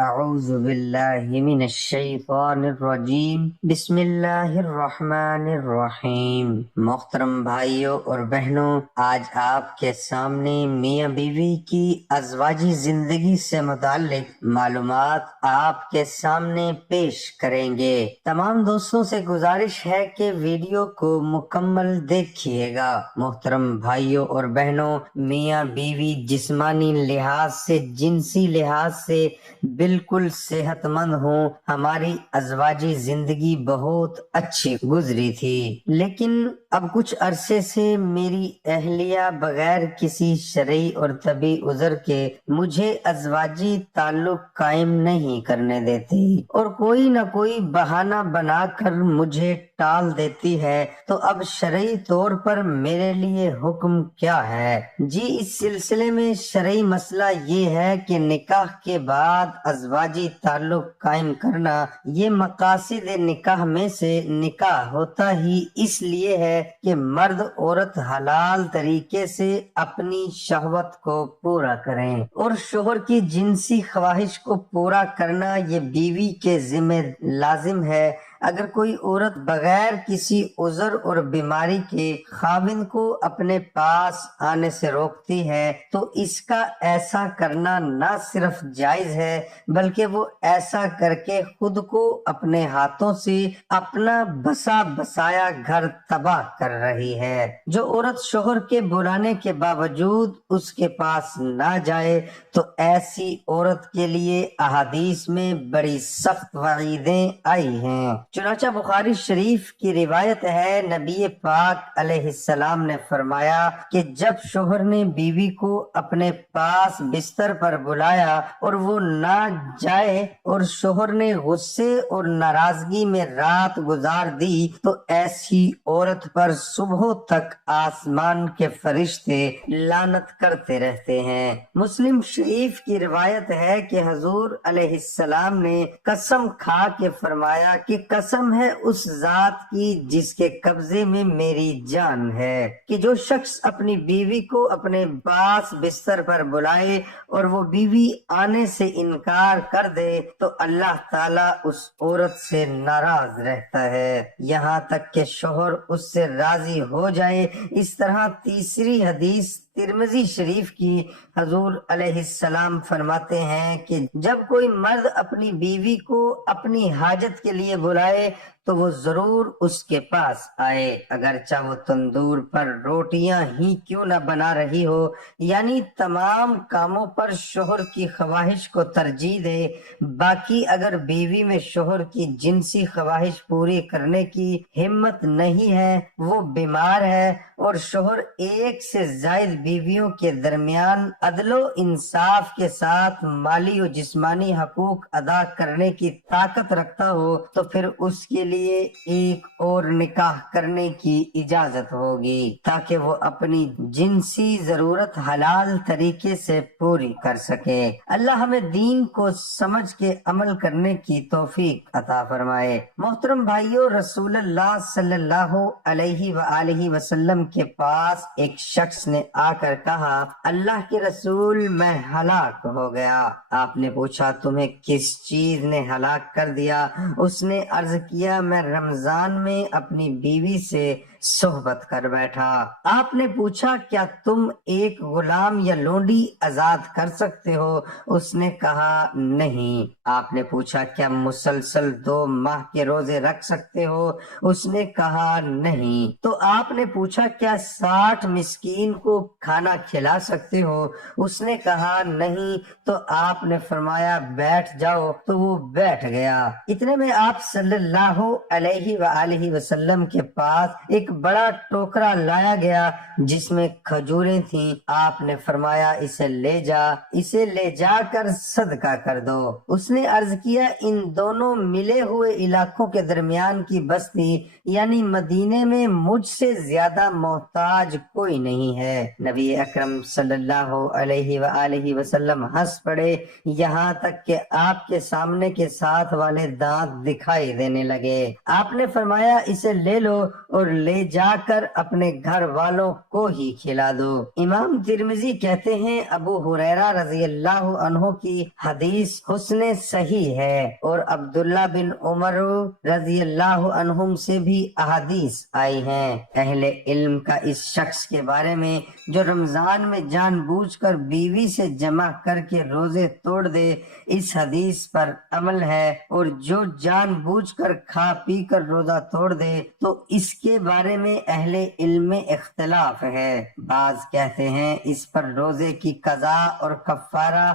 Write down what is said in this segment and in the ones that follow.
اعوذ باللہ من الشیطان الرجیم بسم اللہ الرحمن الرحیم۔ محترم بھائیوں اور بہنوں، آج آپ کے سامنے میاں بیوی کی ازواجی زندگی سے متعلق معلومات آپ کے سامنے پیش کریں گے۔ تمام دوستوں سے گزارش ہے کہ ویڈیو کو مکمل دیکھیے گا۔ محترم بھائیوں اور بہنوں، میاں بیوی جسمانی لحاظ سے، جنسی لحاظ سے بالکل صحت مند ہوں۔ ہماری ازواجی زندگی بہت اچھی گزری تھی، لیکن اب کچھ عرصے سے میری اہلیہ بغیر کسی شرعی اور طبی عذر کے مجھے ازواجی تعلق قائم نہیں کرنے دیتی اور کوئی نہ کوئی بہانہ بنا کر مجھے ٹال دیتی ہے۔ تو اب شرعی طور پر میرے لیے حکم کیا ہے؟ جی، اس سلسلے میں شرعی مسئلہ یہ ہے کہ نکاح کے بعد ازواجی تعلق قائم کرنا یہ مقاصد نکاح میں سے نکاح ہوتا ہی اس لیے ہے کہ مرد عورت حلال طریقے سے اپنی شہوت کو پورا کریں، اور شوہر کی جنسی خواہش کو پورا کرنا یہ بیوی کے ذمہ لازم ہے۔ اگر کوئی عورت بغیر کسی عذر اور بیماری کے خاوند کو اپنے پاس آنے سے روکتی ہے تو اس کا ایسا کرنا نہ صرف جائز ہے بلکہ وہ ایسا کر کے خود کو اپنے ہاتھوں سے اپنا بسا بسایا گھر تباہ کر رہی ہے۔ جو عورت شوہر کے بلانے کے باوجود اس کے پاس نہ جائے تو ایسی عورت کے لیے احادیث میں بڑی سخت وعیدیں آئی ہیں۔ چنانچہ بخاری شریف کی روایت ہے، نبی پاک علیہ السلام نے فرمایا کہ جب شوہر نے بیوی کو اپنے پاس بستر پر بلایا اور وہ نہ جائے اور شوہر نے غصے اور ناراضگی میں رات گزار دی تو ایسی عورت پر صبح تک آسمان کے فرشتے لعنت کرتے رہتے ہیں۔ مسلم شریف کی روایت ہے کہ حضور علیہ السلام نے قسم کھا کے فرمایا کہ قسم ہے اس ذات کی جس کے قبضے میں میری جان ہے، کہ جو شخص اپنی بیوی کو اپنے پاس بستر پر بلائے اور وہ بیوی آنے سے انکار کر دے تو اللہ تعالیٰ اس عورت سے ناراض رہتا ہے یہاں تک کہ شوہر اس سے راضی ہو جائے۔ اس طرح تیسری حدیث ترمذی شریف کی، حضور علیہ السلام فرماتے ہیں کہ جب کوئی مرد اپنی بیوی کو اپنی حاجت کے لیے بلائے تو وہ ضرور اس کے پاس آئے، اگرچہ وہ تندور پر روٹیاں ہی کیوں نہ بنا رہی ہو، یعنی تمام کاموں پر شوہر کی خواہش کو ترجیح دے۔ باقی اگر بیوی میں شوہر کی جنسی خواہش پوری کرنے کی ہمت نہیں ہے، وہ بیمار ہے اور شوہر ایک سے زائد بیویوں کے درمیان عدل و انصاف کے ساتھ مالی و جسمانی حقوق ادا کرنے کی طاقت رکھتا ہو تو پھر اس کے لیے ایک اور نکاح کرنے کی اجازت ہوگی تاکہ وہ اپنی جنسی ضرورت حلال طریقے سے پوری کر سکے۔ اللہ ہمیں دین کو سمجھ کے عمل کرنے کی توفیق عطا فرمائے۔ محترم بھائیوں، رسول اللہ صلی اللہ علیہ وآلہ وسلم کے پاس ایک شخص نے آ کر کہا، اللہ کے رسول میں ہلاک ہو گیا۔ آپ نے پوچھا، تمہیں کس چیز نے ہلاک کر دیا؟ اس نے عرض کیا، میں رمضان میں اپنی بیوی سے صحبت کر بیٹھا۔ آپ نے پوچھا، کیا تم ایک غلام یا لونڈی آزاد کر سکتے ہو؟ اس نے کہا، نہیں۔ آپ نے پوچھا، کیا مسلسل 2 ماہ کے روزے رکھ سکتے ہو؟ اس نے کہا، نہیں۔ تو آپ نے پوچھا، کیا 60 مسکین کو کھانا کھلا سکتے ہو؟ اس نے کہا، نہیں۔ تو آپ نے فرمایا، بیٹھ جاؤ۔ تو وہ بیٹھ گیا۔ اتنے میں آپ صلی اللہ علیہ وآلہ وسلم کے پاس ایک بڑا ٹوکرا لایا گیا جس میں کھجوریں تھیں۔ آپ نے فرمایا، اسے لے جا کر صدقہ کر دو۔ اس نے عرض کیا، ان دونوں ملے ہوئے علاقوں کے درمیان کی بستی یعنی مدینے میں مجھ سے زیادہ محتاج کوئی نہیں ہے۔ نبی اکرم صلی اللہ علیہ وآلہ وسلم ہنس پڑے، یہاں تک کہ آپ کے سامنے کے ساتھ والے دانت دکھائی دینے لگے۔ آپ نے فرمایا، اسے لے لو اور لے لے جا کر اپنے گھر والوں کو ہی کھلا دو۔ امام ترمذی کہتے ہیں ابو ہریرہ رضی اللہ عنہ کی حدیث حسن صحیح ہے، اور عبداللہ بن عمر رضی اللہ عنہم سے بھی احادیث آئی ہیں۔ اہل علم کا اس شخص کے بارے میں جو رمضان میں جان بوجھ کر بیوی سے جمع کر کے روزے توڑ دے، اس حدیث پر عمل ہے، اور جو جان بوجھ کر کھا پی کر روزہ توڑ دے تو اس کے بارے میں اہل علم میں اختلاف ہے۔ بعض کہتے ہیں اس پر روزے کی قضا اور کفارہ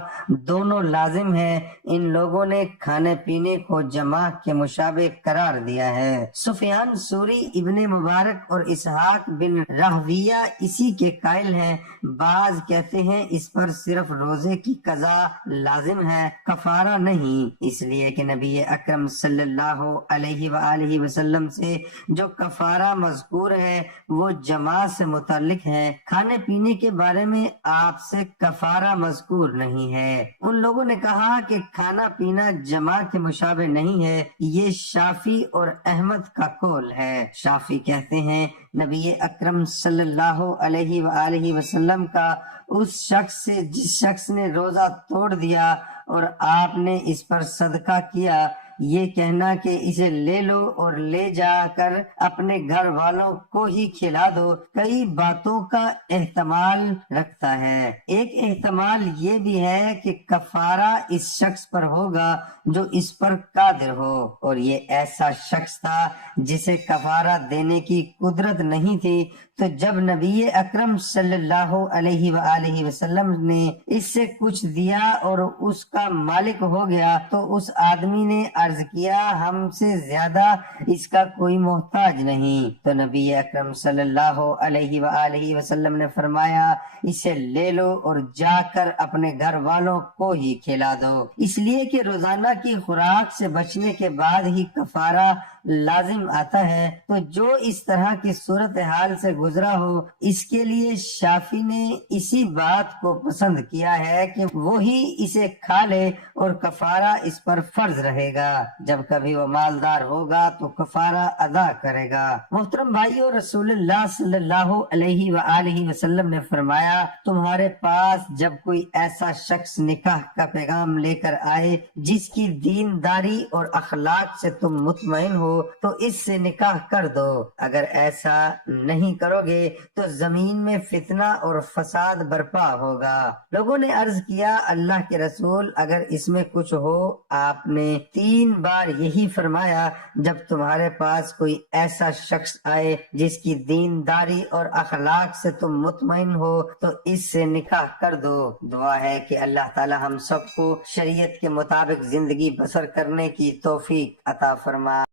دونوں لازم ہے۔ ان لوگوں نے کھانے پینے کو جماع کے مشابہ قرار دیا ہے۔ سفیان ثوری، ابن مبارک اور اسحاق بن راہویہ اسی کے قائل ہیں۔ بعض کہتے ہیں اس پر صرف روزے کی قضا لازم ہے، کفارہ نہیں، اس لیے کہ نبی اکرم صلی اللہ علیہ وآلہ وسلم سے جو کفارہ مذکور ہے وہ جماع سے متعلق ہے، کھانے پینے کے بارے میں آپ سے کفارہ مذکور نہیں ہے۔ ان لوگوں نے کہا کہ کھانا پینا جماع کے مشابہ نہیں ہے، یہ شافعی اور احمد کا قول ہے۔ شافعی کہتے ہیں نبی اکرم صلی اللہ علیہ وآلہ وسلم کا اس شخص سے جس شخص نے روزہ توڑ دیا اور آپ نے اس پر صدقہ کیا، یہ کہنا کہ اسے لے لو اور لے جا کر اپنے گھر والوں کو ہی کھلا دو، کئی باتوں کا احتمال رکھتا ہے۔ ایک احتمال یہ بھی ہے کہ کفارہ اس شخص پر ہوگا جو اس پر قادر ہو، اور یہ ایسا شخص تھا جسے کفارہ دینے کی قدرت نہیں تھی، تو جب نبی اکرم صلی اللہ علیہ وآلہ وسلم نے اس سے کچھ دیا اور اس کا مالک ہو گیا تو اس آدمی نے عرض کیا ہم سے زیادہ اس کا کوئی محتاج نہیں، تو نبی اکرم صلی اللہ علیہ وآلہ وسلم نے فرمایا اسے لے لو اور جا کر اپنے گھر والوں کو ہی کھلا دو، اس لیے کہ روزانہ کی خوراک سے بچنے کے بعد ہی کفارہ لازم آتا ہے۔ تو جو اس طرح کی صورتحال سے گزرا ہو اس کے لیے شافعی نے اسی بات کو پسند کیا ہے کہ وہی اسے کھا لے اور کفارہ اس پر فرض رہے گا، جب کبھی وہ مالدار ہوگا تو کفارہ ادا کرے گا۔ محترم بھائیو، رسول اللہ صلی اللہ علیہ وآلہ وسلم نے فرمایا تمہارے پاس جب کوئی ایسا شخص نکاح کا پیغام لے کر آئے جس کی دینداری اور اخلاق سے تم مطمئن ہو تو اس سے نکاح کر دو، اگر ایسا نہیں کرو گے تو زمین میں فتنہ اور فساد برپا ہوگا۔ لوگوں نے عرض کیا اللہ کے رسول اگر اس میں کچھ ہو؟ آپ نے 3 بار یہی فرمایا جب تمہارے پاس کوئی ایسا شخص آئے جس کی دینداری اور اخلاق سے تم مطمئن ہو تو اس سے نکاح کر دو۔ دعا ہے کہ اللہ تعالی ہم سب کو شریعت کے مطابق زندگی بسر کرنے کی توفیق عطا فرمائے۔